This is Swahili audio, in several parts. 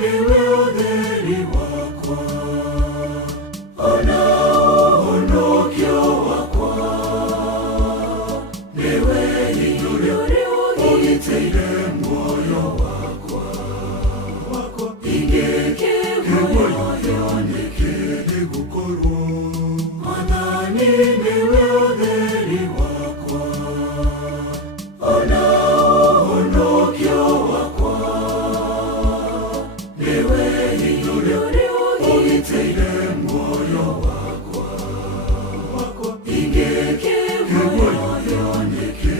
niwe ũtheri wakwa, ona ũhonokio wakwa, niwe hinya ũgitĩire muoyo wakwa, ingĩkĩguoyohio nĩkĩ nĩgũkorwo Mwathani niwe ũtheri wakwa, ona ũhonokio wakwa, niwe hinya ũgitĩire muoyo wakwa, ingĩkĩguoyohio nĩkĩ.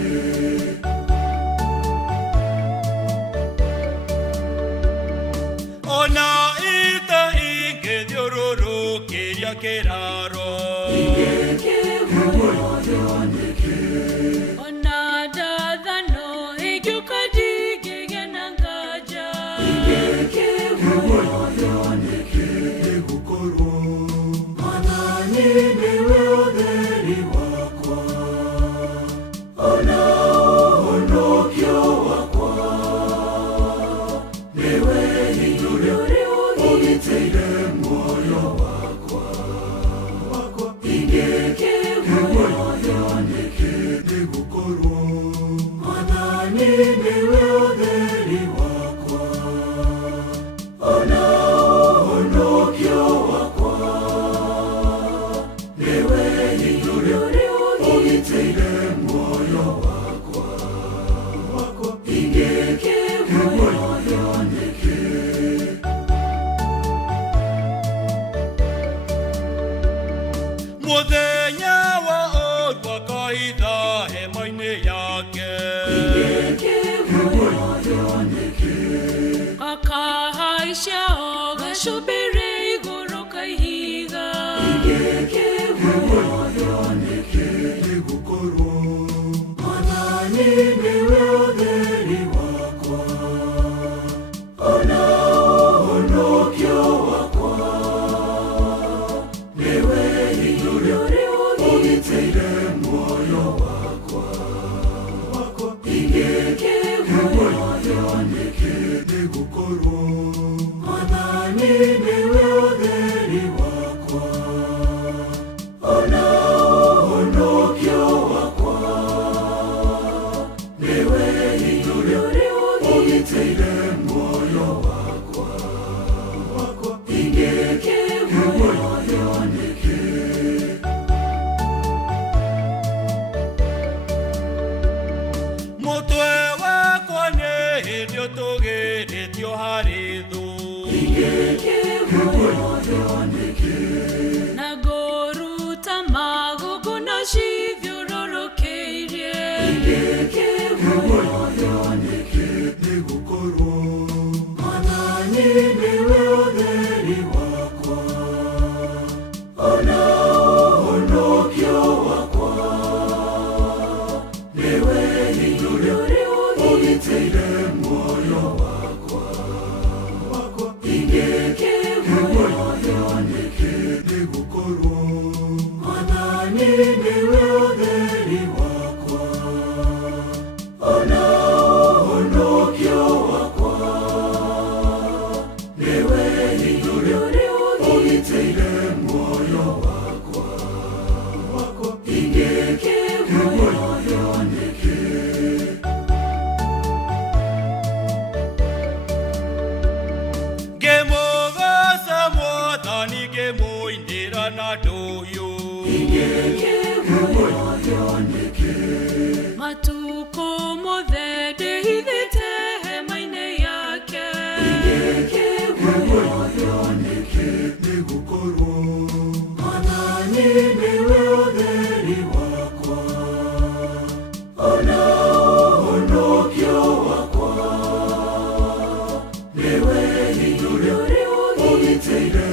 Ona ita ingĩthiũrũrũkĩria kĩraro, ingĩkĩguoyohio nĩkĩ. Ona ndathano ĩngĩũka ndingĩgĩa na nganja, ingĩkĩguoyohio nĩkĩ nĩgũkorwo Mwathani niwe ũtheri wakwa, ona ũhonokio wakwa, niwe hinya ũgitĩire muoyo wakwa, ingĩkĩguoyohio nĩkĩ nĩgũkorwo Mwathani niwe ũtheri wakwa, ona ũhonokio wakwa, niwe hinya ũgitĩire muoyo wakwa, ingĩkĩguoyohio nĩkĩ. mũthenya wa ũrua kaitha hema-inĩ yake, ingĩkĩguoyohio nĩkĩ. akahaicia o gacũmbĩrĩ igũrũ ka ihiga, ingĩkĩguoyohio nĩkĩ nĩgũkorwo Mwathani niwe ũtheri wakwa, ona ũhonokio wakwa, niwe hinya ũgitĩire muoyo wakwa, ingĩkĩguoyohio nĩkĩ nĩgũkorwo Mwathani niwe ũtheri wakwa, ona ũhonokio wakwa, niwe hinya ũgitĩire muoyo wakwa, ingĩkĩguoyohio nĩkĩ. mũtwe wakwa nĩ hĩndĩ ũtũgĩrĩtio harĩ thũ, ingĩkĩguoyohio nĩkĩ. na ngũruta magongona cithiũrũrũkĩirie, ingĩkĩguoyohio nĩkĩ nĩgũkorwo Mwathani niwe ũtheri wakwa, ona ũhonokio wakwa, niwe hinya ũgitĩire muoyo wakwa, ingĩkĩguoyohio nĩkĩ nĩgũkorwo Mwathani niwe ũtheri wakwa, ona ũhonokio wakwa, niwe hinya ũgitĩire muoyo wakwa, ingĩkĩguoyohio nĩkĩ. ngĩmũgooca Mwathani ngĩmũinĩra na ndũhiũ, ingĩkĩguoyohio nĩkĩ. matukũ mothe ndĩhithĩte hema-inĩ yake, ingĩkĩguoyohio nĩkĩ nĩgũkorwo Mwathani niwe ũtheri wakwa, ona ũhonokio wakwa, niwe hinya ũgitĩire